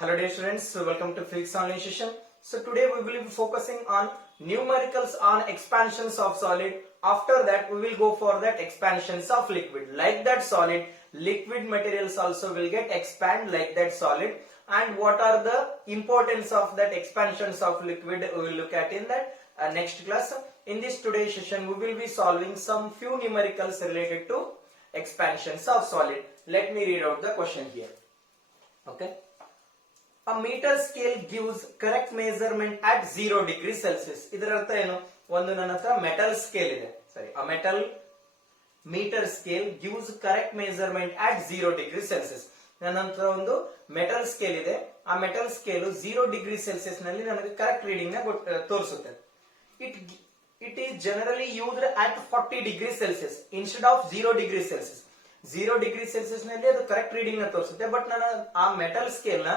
Hello dear students, welcome to Physics Online session. So today we will be focusing on numericals on expansions of solid. After that we will go for that expansions of liquid. Like that solid, liquid materials also will get expand like that solid. And what are the importance of that expansions of liquid we will look at in that next class. In this today's session we will be solving some few numericals related to expansions of solid. Let me read out the question here. Okay. A meter scale gives correct measurement at 0 degree Celsius. ಇದರ ಅರ್ಥ ಏನು? ಒಂದು ನನ್ನ ಹತ್ರ metal scale ಇದೆ. ಸರಿ, a metal meter scale gives correct measurement at 0 degree Celsius. ನನ್ನ ಹತ್ರ ಒಂದು ಮೆಟಲ್ ಸ್ಕೇಲ್ ಇದೆ. ಆ ಮೆಟಲ್ ಸ್ಕೇಲ್ 0 ಡಿಗ್ರಿ ಸೆಲ್ಸಿಯಸ್ ನಲ್ಲಿ ನನಗೆ ಕರೆಕ್ಟ್ ರೀಡಿಂಗ್ ನ ತೋರಿಸುತ್ತೆ. It is generally used at 40 degree Celsius instead of 0 degree Celsius. 0 degree Celsius ನಲ್ಲಿ ಅದು ಕರೆಕ್ಟ್ ರೀಡಿಂಗ್ ನ ತೋರಿಸುತ್ತೆ. ಬಟ್ ನಾನು ಆ ಮೆಟಲ್ ಸ್ಕೇಲ್ ನ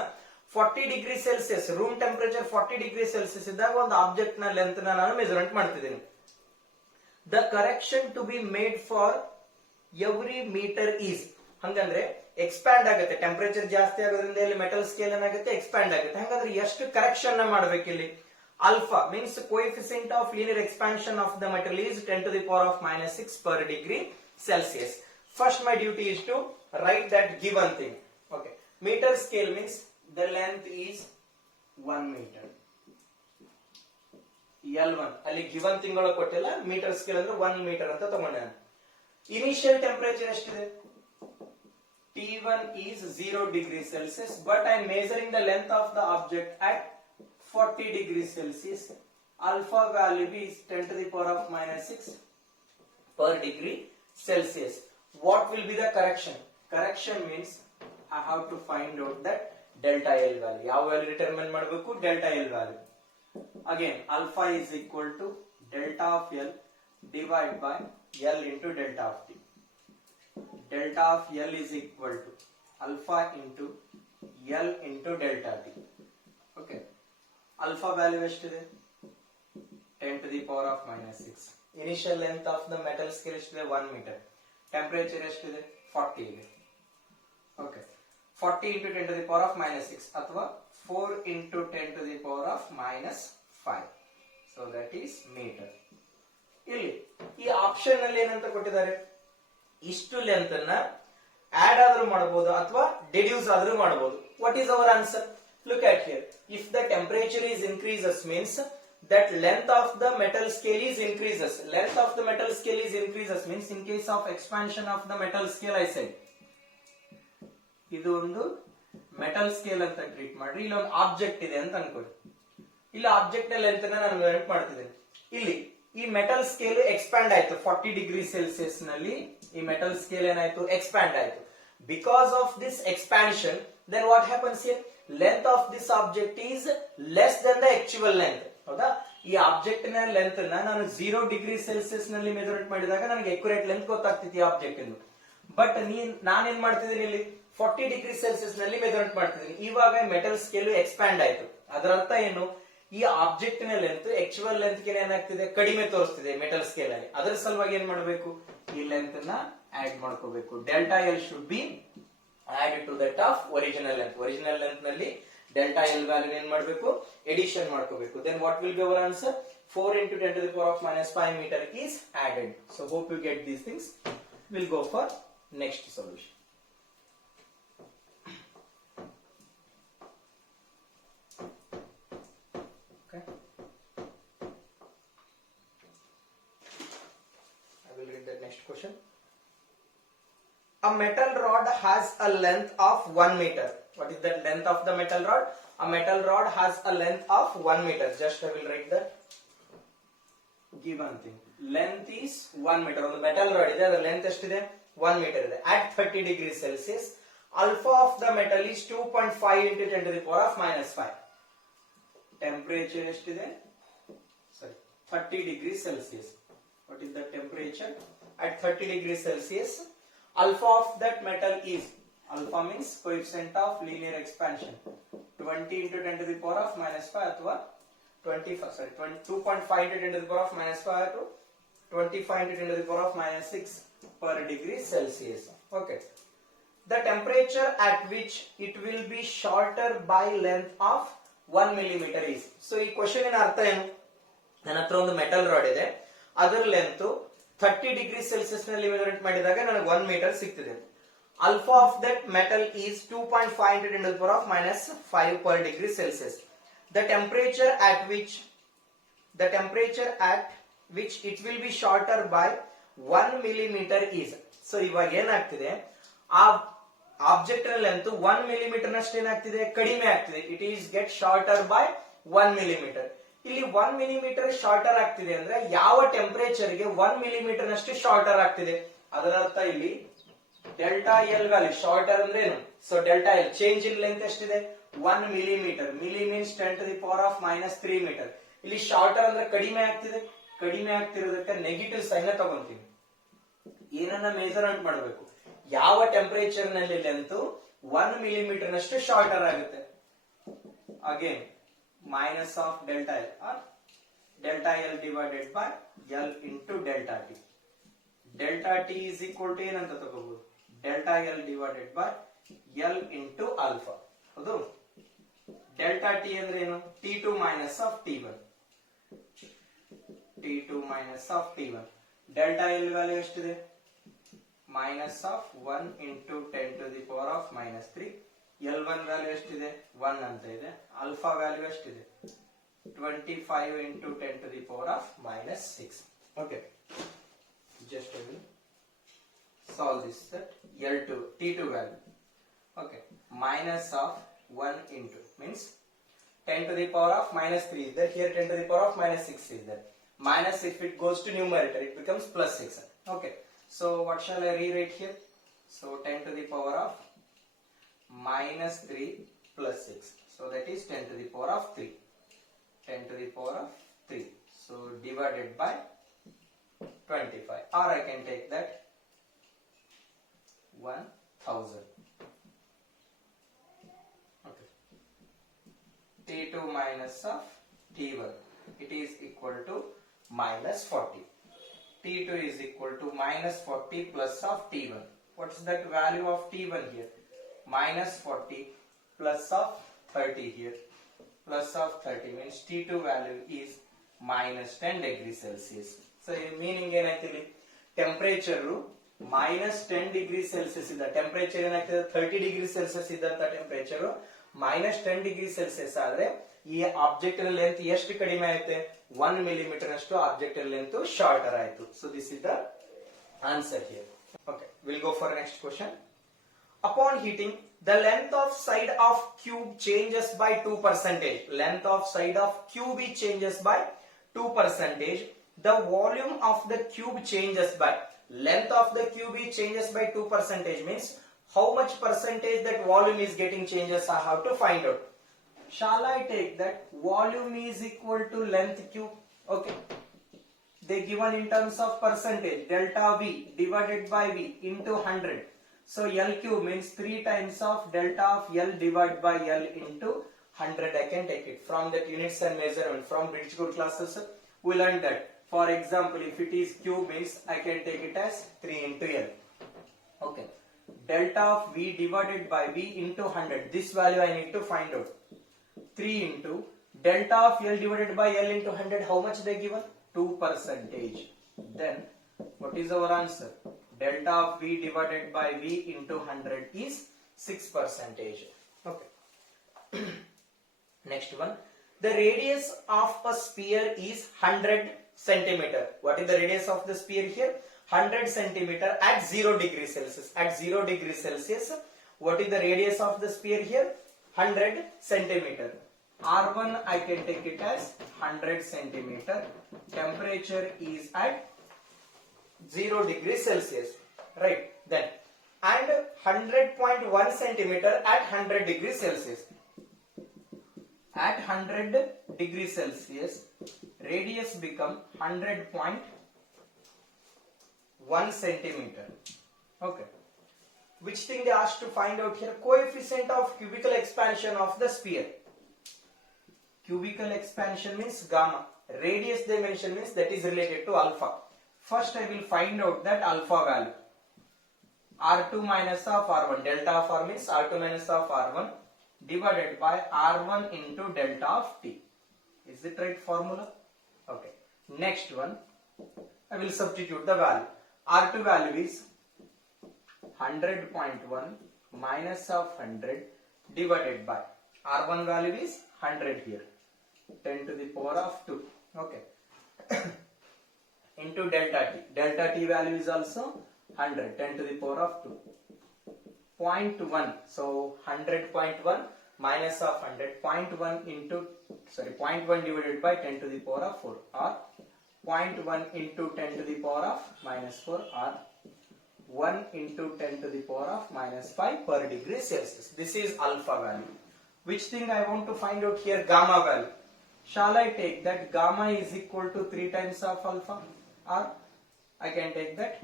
40 degree Celsius room temperature 40 degree Celsius ಇದ್ದಾಗ ಒಂದು ಆಬ್ಜೆಕ್ಟ್ ನ ಲೆಂತ್ ನಾನು ಮೆಜರ್ಮೆಂಟ್ ಮಾಡ್ತಿದ್ದೀನಿ. The correction to be made for every metre is, ಹಂಗಂದ್ರೆ ಎಕ್ಸ್ಪ್ಯಾಂಡ್ ಆಗುತ್ತೆ. ಟೆಂಪರೇಚರ್ ಜಾಸ್ತಿ ಆಗೋದ್ರಿಂದ ಇಲ್ಲಿ ಮೆಟಲ್ ಸ್ಕೇಲ್ ಏನಾಗುತ್ತೆ, ಎಕ್ಸ್ಪ್ಯಾಂಡ್ ಆಗುತ್ತೆ. ಹಂಗಂದ್ರೆ ಎಷ್ಟು ಕರೆಕ್ಷನ್ ನ ಮಾಡ್ಬೇಕು ಇಲ್ಲಿ? Alpha means coefficient of linear expansion of the metal is 10 to the power of -6 per degree Celsius. First my duty is to write that given thing. Okay, meter scale means the length is 1 meter. L1 ಅಲ್ಲಿ given ತಿಂಗಳು ಕೊಟ್ಟಿಲ್ಲ, metre scale ಅಂದ್ರೆ 1 metre ಅಂತ ತಗೊಂಡೆ. Initial temperature ಎಷ್ಟಿದೆ? T1 is 0 degree Celsius, but I am measuring the length of the object at 40 degree Celsius. Alpha value is 10 to the power of -6 per degree Celsius. What will be the correction? Correction means I have to find out that delta L value. ಯಾವ value determine ಮಾಡಬೇಕು? Delta L value. Again, alpha is equal to delta of L divided by L into delta of T. Delta of L is equal to alpha into L into delta T. Okay. Alpha value ಎಷ್ಟಿದೆ? 10 to the power of -6. Initial length of the metal scale ಎಷ್ಟಿದೆ? 1 meter. Temperature ಎಷ್ಟಿದೆ? 40 ಇದೆ. Okay. 40 into 10 to the power of -6 ಅಥವಾ 4 into 10 to the power of -5. So that is meter. ಇಲ್ಲಿ ಈ option ನಲ್ಲಿ ಏನಂತ ಕೊಟ್ಟಿದ್ದಾರೆ? ಇಷ್ಟು ಲೆಂತ್ ಅನ್ನ ಆಡ್ ಆದ್ರೂ ಮಾಡಬಹುದು ಅಥವಾ ಡೆಡ್ಯೂಸ್ ಆದ್ರೂ ಮಾಡಬಹುದು. What is our answer? Look at here. If the temperature is increases means that length of the metal scale is increases. Length of the metal scale is increases means in case of expansion of the metal scale I said. ಇದು ಒಂದು metal scale ಅಂತ treat ಮಾಡ್ರಿ. ಇಲ್ಲಿ ಒಂದು object ಇದೆ ಅಂತ ಅನ್ಕೊಳ್ಳಿ. ಇಲ್ಲಿ ಆಬ್ಜೆಕ್ಟ್ ಲೆಂತ್ ನಾನು ಮೆಜರ್ ಮಾಡ್ತಿದ್ದೇನೆ. ಇಲ್ಲಿ ಈ ಮೆಟಲ್ ಸ್ಕೇಲ್ ಎಕ್ಸ್ಪ್ಯಾಂಡ್ ಆಯ್ತು 40 ಡಿಗ್ರಿ ಸೆಲ್ಸಿಯಸ್ ನಲ್ಲಿ. ಈ ಮೆಟಲ್ ಸ್ಕೇಲ್ ಏನಾಯ್ತು? ಎಕ್ಸ್ಪ್ಯಾಂಡ್ ಆಯ್ತು. Because of this expansion then what happens here? Length of this object is less than the actual length. ಹೌದಾ? ಈ ಆಬ್ಜೆಕ್ಟ್ ನ ಲೆಂತ್ ನಾನು 0 ಡಿಗ್ರಿ ಸೆಲ್ಸಿಯಸ್ ನಲ್ಲಿ ಮೆಜರ್ಮೆಂಟ್ ಮಾಡಿದಾಗ ನನಗೆ ಅಕ್ಯುರೇಟ್ ಲೆಂತ್ ಗೊತ್ತಾಗ್ತಿತ್ತು ಈ ಆಬ್ಜೆಕ್ಟ್ ಎಂದು. ಬಟ್ ನಾನೇನ್ ಮಾಡ್ತಿದ್ದೀನಿ ಇಲ್ಲಿ 40 ಡಿಗ್ರಿ ಸೆಲ್ಸಿಯಸ್ ನಲ್ಲಿ ಮೆಜರ್ಮೆಂಟ್ ಮಾಡ್ತಿದ್ದೀನಿ. ಇವಾಗ ಮೆಟಲ್ ಸ್ಕೇಲ್ ಎಕ್ಸ್ಪ್ಯಾಂಡ್ ಆಯ್ತು. ಅದರ ಅರ್ಥ ಏನು? ಈ ಆಬ್ಜೆಕ್ಟ್ ನ ಲೆಂತ್ ಆಕ್ಚುಯಲ್ ಲೆಂತ್ ಗೆ ಏನಾಗ್ತಿದೆ? ಕಡಿಮೆ ತೋರಿಸ್ತಿದೆ ಮೆಟಲ್ ಸ್ಕೇಲ್ ಅಲ್ಲಿ. ಅದರ ಸಲುವಾಗಿ ಏನ್ ಮಾಡಬೇಕು? ಈ ಲೆಂತ್ ನ ಆಡ್ ಮಾಡ್ಕೋಬೇಕು. Delta L should be added to that of original length. Original length ನಲ್ಲಿ delta L value ಏನ್ ಮಾಡಬೇಕು? ಎಡಿಷನ್ ಮಾಡ್ಕೋಬೇಕು. Then what will be our answer? 4 into 10 to the power of -5 meter is added. So hope you get these things. We'll go for next solution. Okay. I will read the next question. A metal rod has a length of 1 meter. What is the length of the metal rod? A metal rod has a length of 1 meter. Just I will write that given thing. Length is 1 meter. On the metal rod is the length ಎಷ್ಟಿದೆ? 1 meter ಇದೆ. At 30 degrees Celsius, alpha of the metal is 2.5 into 10 to the power of -5. Temperature ಎಷ್ಟಿದೆ? Sorry, 30 degrees Celsius. What is the temperature? At 30 degrees Celsius, alpha of that metal is, alpha means coefficient of linear expansion, 20 into 10 to the power of -5 ಅಥವಾ 2.5 into 10 to the power of -5 to 25 into 10 to the power of -6 per degree Celsius. Okay. the temperature at which it will be shorter by length of 1 millimeter is. So ಈ question ಏನ ಅರ್ಥ ಏನು, ನನ್ನ ಹತ್ರ ಒಂದು metal rod ಇದೆ, ಅದರ length 30 degree Celsius ನಲ್ಲಿ ಮೆಜರ್ಮೆಂಟ್ ಮಾಡಿದಾಗ ನನಗೆ 1 metre ಸಿಗ್ತಿದೆ. Alpha of that metal is 2.5 into 10 to the power of minus 5 per degree Celsius. The temperature at which it will be shorter by 1 millimeter is. So ಇವಾಗ ಏನಾಗ್ತಿದೆ, ಆ object ನ length 1 millimetre ನಷ್ಟು ಏನಾಗ್ತಿದೆ, ಕಡಿಮೆ ಆಗ್ತಿದೆ. It is get shorter by 1 millimetre. ಇಲ್ಲಿ 1 millimetre shorter ಆಗ್ತಿದೆ ಅಂದ್ರೆ ಯಾವ ಟೆಂಪರೇಚರ್ ಗೆ 1 ಮಿಲಿಮೀಟರ್ ನಷ್ಟು ಶಾರ್ಟರ್ ಆಗ್ತಿದೆ, ಅದರ ಅರ್ಥ ಇಲ್ಲಿ ಡೆಲ್ಟಾ ಎಲ್ ವ್ಯಾಲ್ಯೂ. ಶಾರ್ಟರ್ ಅಂದ್ರೆ ಏನು, so delta L change in length ಎಷ್ಟಿದೆ, 1 millimetre. Milli means 10 to the power of minus 3 metre. ಇಲ್ಲಿ ಶಾರ್ಟರ್ ಅಂದ್ರೆ ಕಡಿಮೆ ಆಗ್ತಿದೆ, ಕಡಿಮೆ ಆಗ್ತಿರೋದಕ್ಕೆ ನೆಗೆಟಿವ್ ಸೈನ್ ತಗೊಂತೀವಿ. ಏನನ್ನ ಮೆಜರ್ಮೆಂಟ್ ಮಾಡಬೇಕು, ಯಾವ ಟೆಂಪರೇಚರ್ ನಲ್ಲಿ ಲೆಂತ್ 1 ಮಿಲಿಮೀಟರ್ ನಷ್ಟು ಶಾರ್ಟರ್ ಆಗುತ್ತೆ. Again minus of delta L or delta L divided by L into delta T. Delta T is equal to ಏನಂತ ತಗೋಬಹುದು, delta L divided by L into alpha. ಹೌದು, delta T ಅಂದ್ರೆ ಏನು, T2 minus of T1. T2 minus of T1. Delta L value ಎಷ್ಟಿದೆ, minus of 1 into 10 to the power of minus 3. L1 value ಎಷ್ಟಿದೆ, 1 ಅಂತ ಇದೆ. Alpha value ಎಷ್ಟಿದೆ, 25 into 10 to the power of minus 6. Okay, just I will solve this. That L2 T2 value, okay, minus of 1 into means 10 to the power of minus 3 is there. Here 10 to the power of minus 6 is there. Minus, if it goes to numerator, it becomes plus 6. Okay, so what shall I rewrite here? So 10 to the power of minus 3 plus 6. So that is 10 to the power of 3. 10 to the power of 3. So divided by 25, or I can take that 1000. Okay. T2 minus of T1, it is equal to minus 40. T2 is equal to minus 40 plus of T1. What is that value of T1 here? Minus 40 plus of 30 here. Plus of 30 means T2 value is minus 10 degrees Celsius. So meaning ಏನಾಯ್ತು ಇಲ್ಲಿ, temperature minus 10 degree Celsius ಇದ್ದ temperature ಏನಾಗ್ತದೆ, 30 degree Celsius ಇದ್ದಂತ temperature minus 10 degree Celsius ಆದ್ರೆ ಈ object length ಎಷ್ಟು ಕಡಿಮೆ ಆಯ್ತು, 1 ಮಿಲಿಮೀಟರ್ ಅಷ್ಟು ಆಬ್ಜೆಕ್ಟ್ ಲೆಂತ್ ಶಾರ್ಟರ್ ಆಯ್ತು. So this is the answer here. Okay, will go for next question. Upon heating, the length of side of cube changes by 2%. Length of side of cube changes by 2%. The volume of the cube changes by, length of the cube changes by 2% means how much percentage that volume is getting changes. I have to find out. Shall I take that volume is equal to length cube? Okay, they given in terms of percentage, delta V divided by V into 100. So L cube means 3 times of delta of L divided by L into 100. I can take it from that units and measurement from bridge school classes. We learned that. For example, if it is cube means I can take it as 3 into L. Okay. Delta of V divided by V into 100. This value I need to find out. 3 into delta of L divided by L into 100. How much they given? 2%. Then what is our answer? Delta of V divided by V into 100 is 6%. Okay. Next one. The radius of a sphere is 100 centimeter. What is the radius of the sphere here? 100 centimeter at 0 degree Celsius. At 0 degree Celsius, what is the radius of the sphere here? 100 centimeter. R1 I can take it as 100 centimeter. Temperature is at 0 degree Celsius, right? Then and 100.1 centimeter at 100 degree Celsius. At 100 degree Celsius, radius become 100.1 centimeter. Okay. Which thing they asked to find out here? Coefficient of cubical expansion of the sphere. Cubical expansion means gamma. Radius they mention means that is related to alpha. First I will find out that alpha value. R2 minus of R1, delta of R means R2 minus of R1 divided by R1 into delta of T. Is it right formula? Okay. Next one, I will substitute the value. R2 value is 100.1 minus of 100 divided by R1 value is 100 here, 10 to the power of 2. Okay. Into delta T. Delta T value is also 100, 10 to the power of 2. 0.1. So 100.1 minus of 100. 0.1 into, 0.1 divided by 10 to the power of 4, or 0.1 into 10 to the power of minus 4, or 1 into 10 to the power of minus 5 per degree Celsius. This is alpha value. Which thing I want to find out here? Gamma value. Shall I take that gamma is equal to 3 times of alpha, or I can take that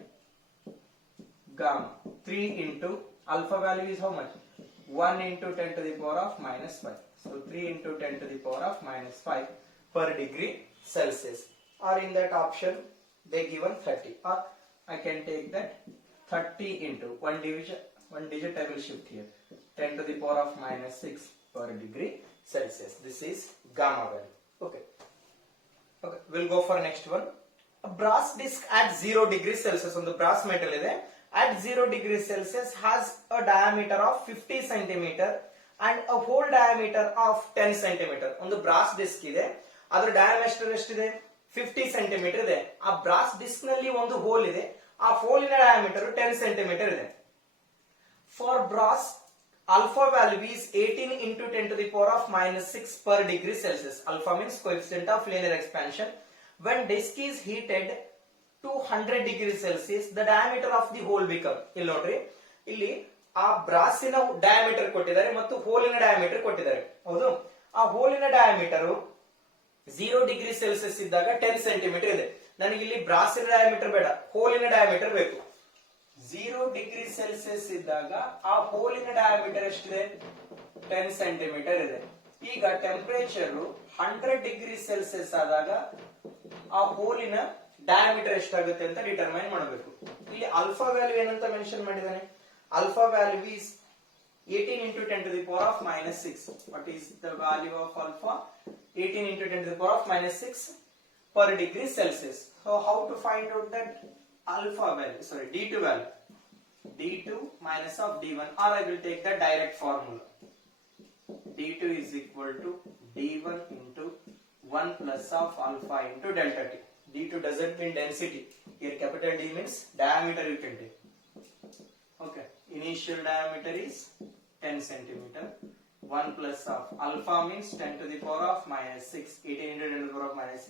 gamma 3 into alpha value is how much? 1 into 10 to the power of minus 5. So 3 into 10 to the power of minus 5 per degree Celsius. Or in that option they given 30. Or I can take that 30 into one digit I will shift here. 10 to the power of minus 6 per degree Celsius. This is gamma value. Okay. Okay. We'll go for next one. A brass disc at 0 degrees Celsius on the brass metal is at 0 degrees Celsius has a diameter of 50 centimeter and a hole diameter of 10 centimeter. On the brass disc ಇದೆ ಅದರ diameter ಎಷ್ಟಿದೆ 50 centimeter ಇದೆ. ಆ brass disc ನಲ್ಲಿ ಒಂದು hole ಇದೆ, ಆ ಹೋಲಿನ diameter 10 centimeter ಇದೆ. For brass, alpha value is 18 into 10 to the power of minus 6 per degree Celsius. Alpha means coefficient of linear expansion. When disc is heated to 100 degrees Celsius, the diameter of the hole become. ಇಲ್ಲಿ ನೋಡ್ರಿ, ಇಲ್ಲಿ ಆ ಬ್ರಾಸಿನ diameter ಕೊಟ್ಟಿದ್ದಾರೆ ಮತ್ತು ಹೋಲಿನ diameter ಕೊಟ್ಟಿದ್ದಾರೆ. ಹೌದು, ಆ ಹೋಲಿನ diameter 0 degree Celsius ಇದ್ದಾಗ 10 ಸೆಂಟಿಮೀಟರ್ ಇದೆ. ನನಗೆ ಇಲ್ಲಿ ಬ್ರಾಸಿನ ಡಯಾಮೀಟರ್ ಬೇಡ, ಹೋಲಿನ ಡಯಾಮೀಟರ್ ಬೇಕು. 0 ಡಿಗ್ರಿ ಸೆಲ್ಸಿಯಸ್ ಇದ್ದಾಗ ಆ ಹೋಲಿನ ಡಯಾಮೀಟರ್ ಎಷ್ಟಿದೆ 10 ಸೆಂಟಿಮೀಟರ್ ಇದೆ. ಈಗ ಟೆಂಪರೇಚರ್ 100 ಡಿಗ್ರಿ ಸೆಲ್ಸಿಯಸ್ ಆದಾಗ ಆ ಹೋಲಿನ ಡಯಾಮೀಟರ್ ಎಷ್ಟಾಗುತ್ತೆ ಅಂತ ಡಿಟರ್ಮೈನ್ ಮಾಡಬೇಕು. ಇಲ್ಲಿ ಆಲ್ಫಾ ವ್ಯಾಲ್ಯೂ ಏನಂತ ಮೆನ್ಷನ್ ಮಾಡಿದಾನೆ? Alpha value is 18 into 10 to the power of minus 6. What is the value of alpha? 18 into 10 to the power of minus 6 per degree Celsius. So how to find out that alpha value? Sorry, D2 value. D2 minus of D1, or I will take the direct formula. D2 is equal to D1 into 1 plus of alpha into delta T. D2 doesn't mean density. Here capital D means diameter you can take. Okay. Initial diameter is 10 centimeter. 1 plus of alpha means 10 to the power of minus 6. 18 into 10 to the power of minus 6.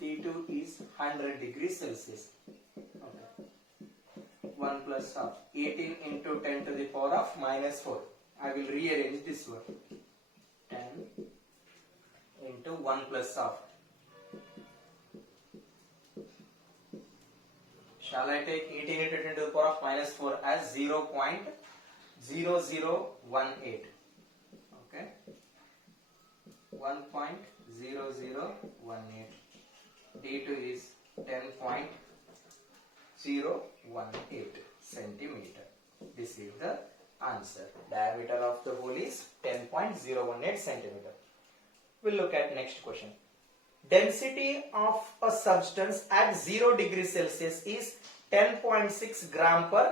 T2 is 100 degrees Celsius. Okay. 1 plus of 18 into 10 to the power of minus 4. I will rearrange this one. 10 into 1 plus of. Shall I take 18 into 10 to the power of minus 4 as 0.0018? Okay. 1.0018. D2 is 10.018 centimeter. This is the answer. Diameter of the hole is 10.018 centimeter. We'll look at next question. Density of a substance at 0 degrees Celsius is 10.6 gram per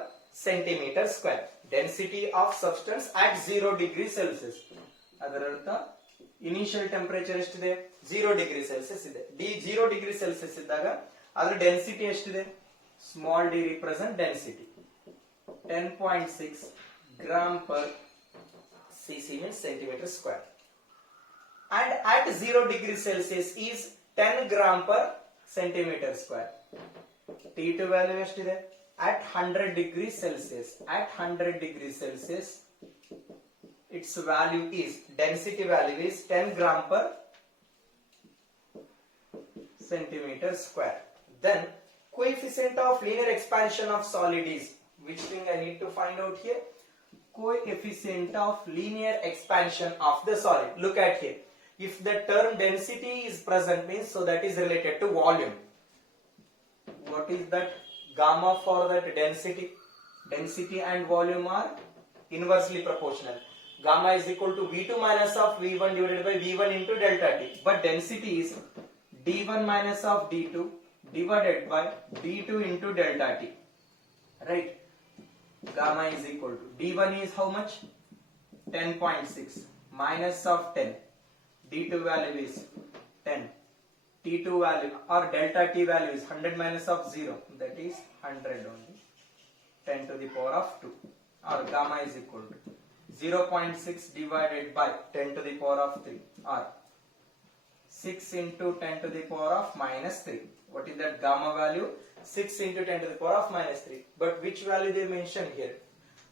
centimeter square. Density of substance at 0 degrees Celsius. ಅದರರ್ಥ initial temperature ಎಷ್ಟಿದೆ 0 degree Celsius ಇದೆ. 0 degree Celsius ಇದ್ದಾಗ ಅದರ density ಎಷ್ಟಿದೆ? Small D represent density 10.6 gram per CC means centimetre square. And at 0 degrees Celsius is 10 gram per centimeter square. T2 value ಎಷ್ಟಿದೆ? At 100 degrees Celsius. At 100 degrees Celsius, its value is, density value is 10 gram per centimeter square. Then, coefficient of linear expansion of solid is, which thing I need to find out here? Coefficient of linear expansion of the solid. Look at here. If the term density is present means, so that is related to volume. What is that? Gamma for that density. Density and volume are inversely proportional. Gamma is equal to V2 minus of V1 divided by V1 into delta T. But density is D1 minus of D2 divided by D2 into delta T. Right? Gamma is equal to D1 is how much? 10.6 minus of 10. D2 value is 10. T2 value or delta T value is 100 minus of 0. That is 100 only. 10 to the power of 2. Or gamma is equal to 0.6 divided by 10 to the power of 3. Or 6 into 10 to the power of minus 3. What is that gamma value? 6 into 10 to the power of minus 3. But which value they mention here?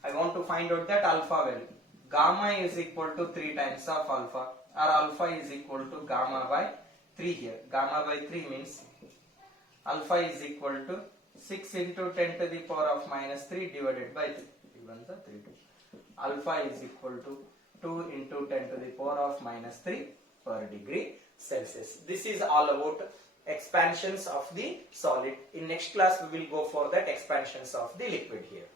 I want to find out that alpha value. Gamma is equal to 3 times of alpha, or alpha is equal to gamma by 3 here. Gamma by 3 means alpha is equal to 6 into 10 to the power of minus 3 divided by 3. Alpha is equal to 2 into 10 to the power of minus 3 per degree Celsius. This is all about expansions of the solid. In next class we will go for that expansions of the liquid here.